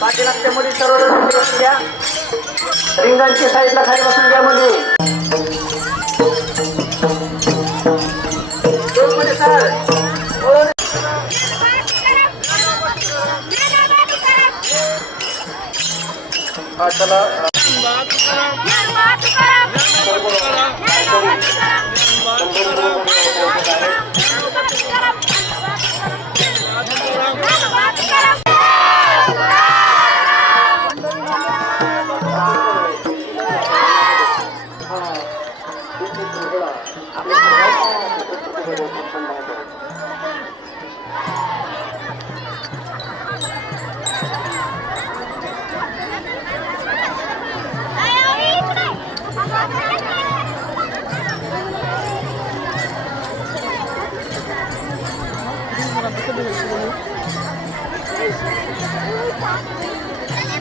पाठीमागच्या मुली सर्व बसून घ्या. रिंगांच्या साईडला खाली बसून घ्या मुली. चला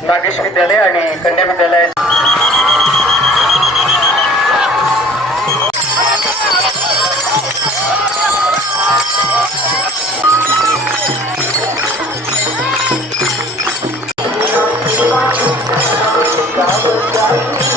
नागेश विद्यालय आणि कन्या विद्यालय Thank you.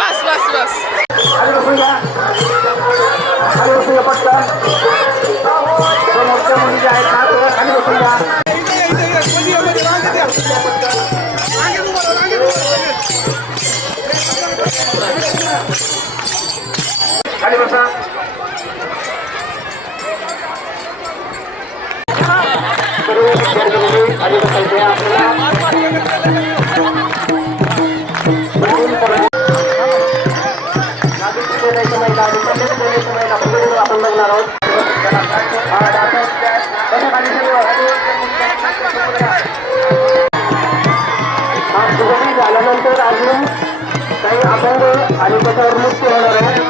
बस बस बस खाली बसून घ्या. खाली बसून घ्या पटकन. मोठ्या मुली ज्या आहेत ना त्या खाली बसून घ्या. खाली बसा. सर्व विद्यार्थी खाली बसायचे आपल्याला. आपण बघणार आहोत. झाल्यानंतर अजून काही अभंग आणि त्याच्यावर नृत्य होणार आहे.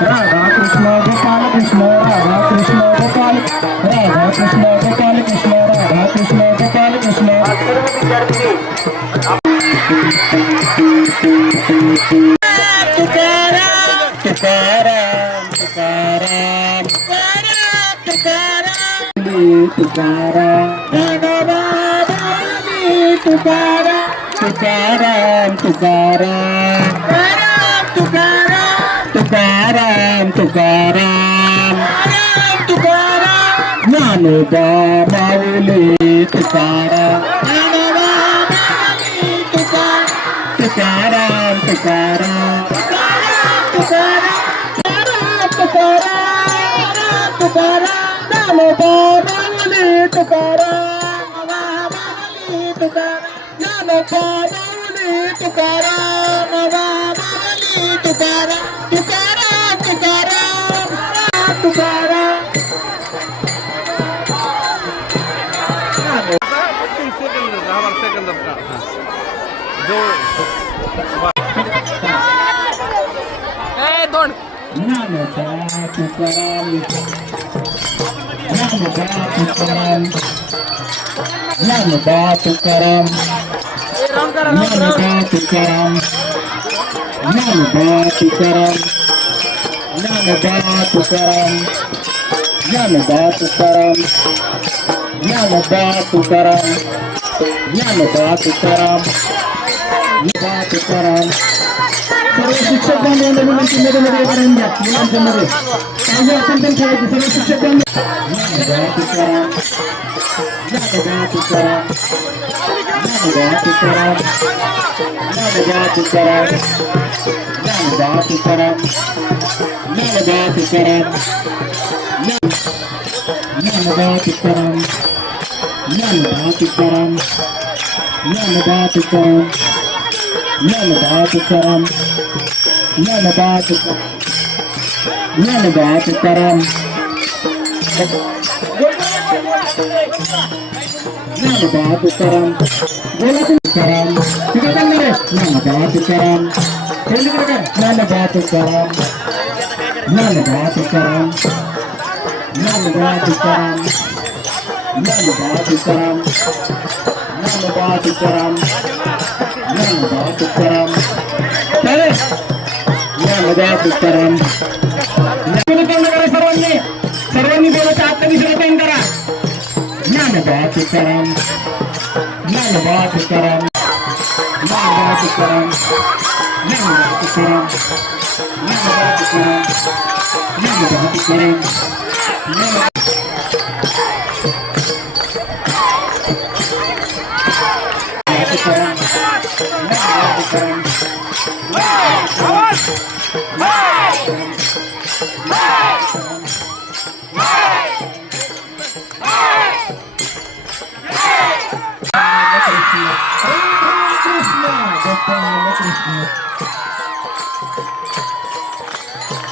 राधा कृष्ण गोपाल कृष्ण राधा कृष्ण गोपाल राधा कृष्ण गोपाल कृष्ण राधा कृष्ण गोपाल कृष्ण. सर्व विद्यार्थी तुकाराम तुकाराम तुकाराम तुकाराम तुकाराम तुकाराम तुकाराम तुकाराम तुकाराम तुकाराम तुकाराम ज्ञानोबा माऊली तुकाराम तुकाराम तुकाराम तुकाराम ज्ञानोबा माऊली तुकाराम ज्ञानोबा माऊली तुकाराम तुकाराम तुकाराम तुकाराम तुकाराम. दोन ज्ञानोबा तुकाराम ज्ञानोबा तुकाराम ज्ञानोबा तुकाराम ज्ञानोबा तुकाराम ज्ञानोबा तुकाराम ज्ञानोबा तुकाराम ज्ञानोबा तुकाराम ज्ञानोबा तुकाराम ज्ञानोबा तुकाराम ज्ञानोबा तुकाराम. सर्व शिक्षक बांधवांना विनंती मध्ये करून द्या. मुलांच्या मध्ये काही आपण पण ठेवायचे. सर्व शिक्षक ज्ञानोबा तुकाराम ज्ञानोबा तुकाराम ज्ञानोबा तुकाराम ज्ञानोबा तुकाराम ज्ञानोबा तुकाराम ज्ञानोबा तुकाराम ज्ञानोबा तुकाराम ज्ञानोबा तुकाराम ज्ञानोबा तुकाराम ज्ञानोबा तुकाराम ज्ञानोबा तुकाराम ज्ञानोबा तुकाराम ज्ञानोबा तुकाराम बोला तुकाराम तिकडे चालणार आहे ज्ञानोबा तुकाराम ज्ञानोबा तुकाराम ज्ञानोबा तुकाराम ज्ञानोबा तुकाराम ज्ञानोबा तुकाराम ज्ञानोबा तुकाराम ज्ञानोबा तुकाराम चालेल ज्ञानोबा तुकाराम करा सर्वांनी बोलायचं आत्मविश्वास करा ज्ञानोबा तुकाराम ज्ञानोबा तुकाराम ज्ञानोबा तुकाराम ज्ञानोबा तुकाराम ज्ञानोबा तुकाराम ज्ञानोबा तुकाराम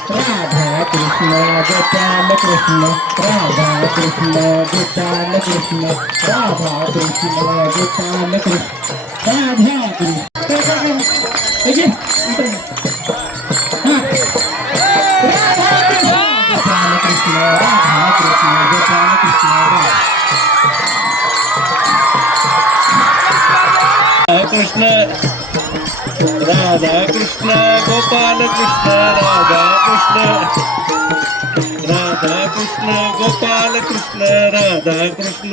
राधा कृष्ण गोपाल कृष्ण राधा कृष्ण गोपाल कृष्ण राधा कृष्ण गोपाल कृष्ण राधा कृष्ण गोपाल कृष्ण राधा कृष्ण गोपाल कृष्ण राधा कृष्ण गोपाल कृष्ण राधा कृष्ण गोपाल कृष्ण राधा कृष्ण